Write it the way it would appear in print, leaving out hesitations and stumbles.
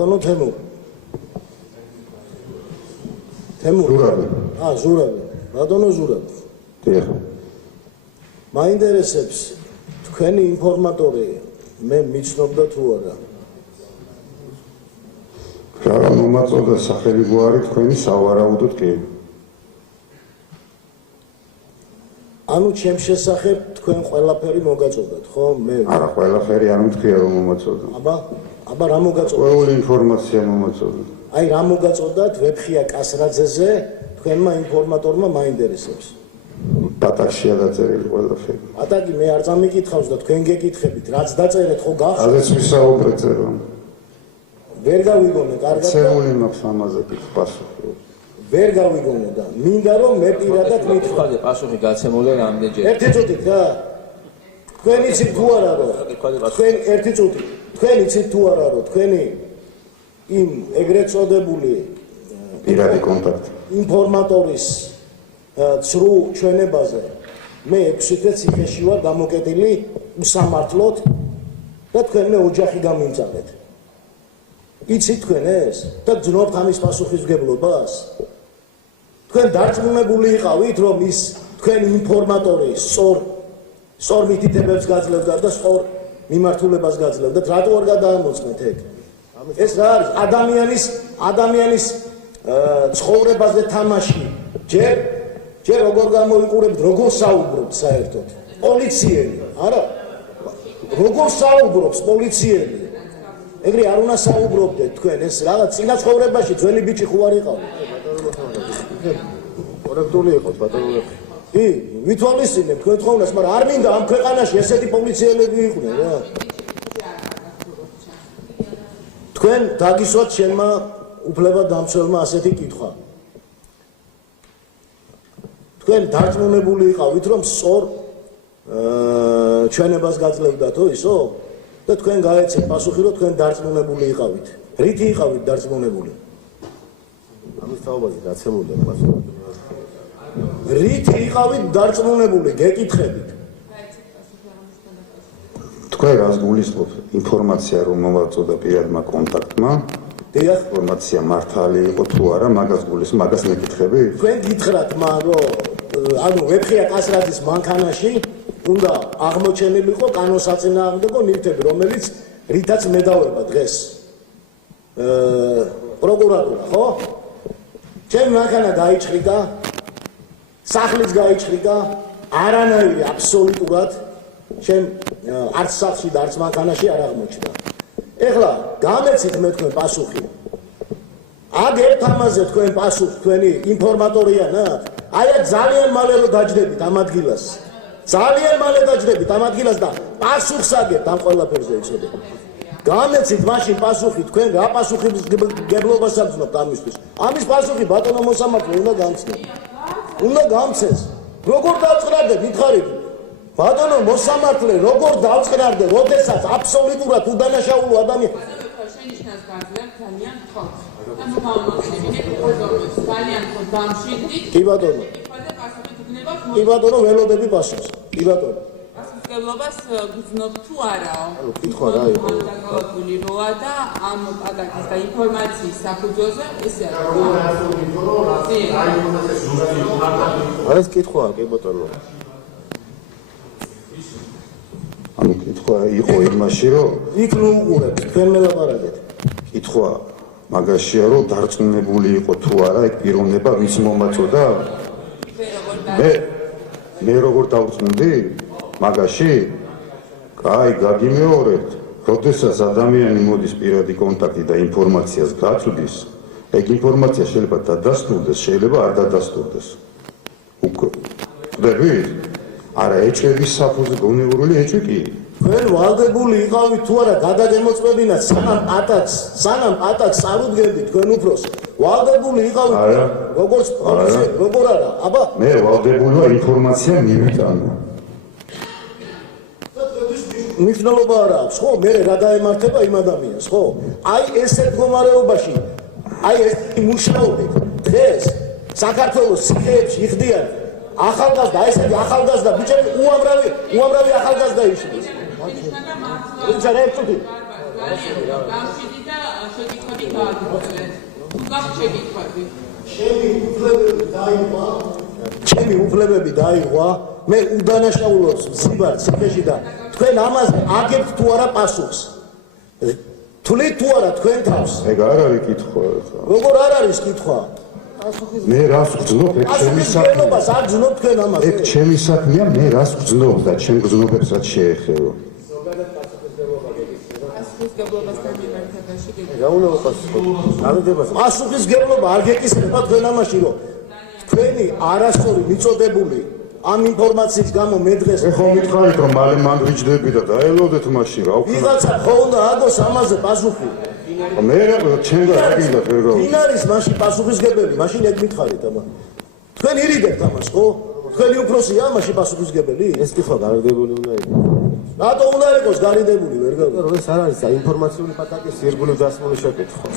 ბატონო თემურ. ზურაბი. ზურაბი. ბატონო ზურაბი. დიახ. მაინტერესებს თქვენი ინფორმატორი მე მიცნობდა თუ არა? რა მომაწოდა სახელი გვარი თქვენი სავარაუდოდ კი. ანუ ჩემ შესახებ თქვენ ყველაფერი მოგაწოდათ, ხო? მე არა, ყველაფერი არ მითქია რომ მომაწოდა. აბა რა მოგაწოდათ? ყველი ინფორმაცია მომაწოდა. აი რა მოგაწოდათ ვეფხია კასრაძეზე თქვენმა ინფორმატორმა მაინტერესებს. პატაკშია დაწერილი ყველაფერი. პატაკი მე არ წამიკითხავს და თქვენ გეკითხებით, რაც დაწერეთ ხო გახსოვთ? აზეც ვისაუბრეთ წერო. ვერ გავიგონე, კარგად. ცერული მაქვს ამაზე პასუხი. ვერ გავიგონე და მინდა რომ მე პირადად მითხრა. პასუხი გაცემული რამდენჯერ. ერთი წუთით რა. თქვენ იცით თუ არა რომ თქვენ ერთი წუთი. თქვენ იცით თუ არა რომ თქვენი იმ ეგრეთ წოდებული პირადი კონტაქტი ინფორმატორის ცრუ ჩვენებაზე მე 6 დღე ციხეში ვარ დამოკიდებული უსამართლოდ და თქვენ მე ოჯახი გამიმწარეთ. იცით თქვენ ეს და გძნობთ ამის პასუხისმგებლობას? თქვენ დარწმუნებული იყავით რომ ის თქვენი ინფორმატორი სწორ მითითებებს გაძლევდა და სწორ მიმართულებას გაძლევდა? რატო არ გადაამოწმეთ ეგ? ეს რა არის ადამიანის ცხოვრებაზე თამაში? ჯერ როგორ გამოიყურებთ, როგორ საუბრობთ საერთოდ? პოლიციელი, არა? როგორ საუბრობს პოლიციელი? ეგრე არ უნდა საუბრობდეთ თქვენ ეს რაღაც წინა ცხოვრებაში ძველი ბიჭი ხო არ იყავით? კორექტული იყოთ ბატონო. კი, ვითვალისწინებ თქვენ თხოვნას, მაგრამ არ მინდა ამ ქვეყანაში ესეთი პოლიციელები იყვნენ რა. თქვენ დაგისვათ ჩემმა უფლებადამცველმა ასეთი კითხვა. თქვენ დარწმუნებული იყავით რომ სწორ ჩვენებას გაძლევდათო ისო? და თქვენ გაეცეთ პასუხი რომ თქვენ დარწმუნებული იყავით. რითი იყავით დარწმუნებული? ამის თაობაზე გაცემულია პასუხი. რითი იყავით დარწმუნებული? გეკითხებით. თქვენ რას გულისხმობთ? ინფორმაცია რომ მომაწოდა პირადმა კონტაქტმა? დიახ. ინფორმაცია მართალი იყო თუ არა, მაგას გულისხმობ, მაგას მეკითხები? თქვენ გითხრათ მან რომ ანუ ვეფხია კასრაძის მანქანაში უნდა აღმოჩენილიყო კანონსაწინააღმდეგო ნივთები, რომელიც რითაც მედავება დღეს პროკურატურა, ხო? ჩემი მანქანა გაიჭრიდა, სახლიც გაიჭრიდა, არანაირი აბსოლუტურად ჩემ არც სახლში და არც მანქანაში არ აღმოჩნდა. ეხლა გამეცით მე თქვენ პასუხი. აგ ერთ ამაზე თქვენ პასუხი თქვენი ინფორმატორიანად? აი აქ ძალიან მალე რომ დაჯდებით ამ ადგილას. ძალიან მალე დაჯდებით ამ ადგილას და პასუხს აგებთ ამ ყველაფერზე იცოდე. გამეცით მაშინ პასუხი თქვენ რა პასუხისმგებლობას აგრძნობთ ამისთვის. ამის პასუხი ბატონო მოსამართლე უნდა გამცნოს. უნდა გამცეს. როგორ დავწყნარდე მითხარით? ბატონო მოსამართლე როგორ დავწყნარდე, როდესაც აბსოლუტურად უდანაშაულო ადამიანი შენიშნას გაძლევთ ძალიან ხალხს. ანუ გამოსწორებს ძალიან ხო დამშვიდით. კი ბატონო. კი ბატონო ველოდები პასუხს. კი ბატონო. პასუხისმგებლობას გძნობ თუ არაო? კითხვა რა იყო? დაკავებული როა და ამ პატაკის და ინფორმაციის საფუძველზე ესე არის. ეს კითხვაა კი ბატონო. ანუ კითხვა იყო იმაში რომ იქ ნუ უყურებთ თქვენ მელაპარაკეთ. კითხვა მაგაშია რომ დარწმუნებული იყო თუ არა ეგ პიროვნება ვის მომაწოდა? მე როგორ დავწმუნდი მაგაში? კაი, გაგიმეორებთ, როდესაც ადამიანი მოდის პირადი კონტაქტი და ინფორმაციას გაწვდის, ეგ ინფორმაცია შეიძლება დადასტურდეს, შეიძლება არ დადასტურდეს. ხვდებით? არა, ეჭვების საფუძველი გონივრული ეჭვი კი. თქვენ ვალდებული იყავით თუ არა გადაგემოწმებინათ სანამ პატაკს არ უდგებდით თქვენ უფროს. ვალდებული იყავით როგორც პოლიციელი, როგორ არა? აბა მე ვალდებული ვარ ინფორმაცია მივიტანო. მნიშვნელობა არ აქვს, ხო? მე რა დაემართება იმ ადამიანს, ხო? აი ესეთ მდგომარეობაში, აი ეს მუშაობით დღეს საქართველოს ციხეებში იხდიან ახალგაზრდა, ესეთი ახალგაზრდა ბიჭები უამრავი ახალგაზრდა იშლის. შენიშნა და მართლა ვინც არ ეწუდი. გამშვიდი და შეკითხვები გააგრძელეთ. თუ გაქვთ შეკითხვები. ჩემი უფლებები დაიღვა, მე უდანაშაულობს ვზიბარ ციხეში და თქვენ ამაზე აგებთ თუ არა პასუხს. თვლით თუ არა თქვენ თავს. ეგ არ არის კითხვა ხა. როგორ არ არის კითხვა? მე რას გძნობ, ეგ ჩემი საქმეა. გზნობას არ გზნობ თქვენ ამაზე. ეგ ჩემი საქმეა, მე რას გძნობ და ჩემ გზნობებს რაც შეეხება. პასუხისგებლობასთან მიმართებაში რა უნდა ვაპასუხოთ? გამიგებას პასუხისგებლობა არ გეკისრება თქვენ ამაში, რომ თქვენი არასწორი მიწოდებული ამ ინფორმაციის გამო მე დღეს ეხლა მითხარით რომ მალე მან ვიჯდები და დაელოდეთ მაშინ რა ვქნა. ვიღაცა ხო უნდა აგოს ამაზე პასუხი. მე ჩემ და რა გინდა ვერ გავიგე. ვინ არის მაშინ პასუხისგებელი? მაშინ ეგ მითხარით აბა. თქვენ ირიგებთ ამას, ხო? თქვენი უფროსია მაშინ პასუხისგებელი? ეს კითხვა გარდებული უნდა იყოს. რატო უნდა იყოს გარიდებული, ვერ გავიგე. რომ ეს არ არის საინფორმაციული პატაკის ირგვლივ დასმული შეკითხვა.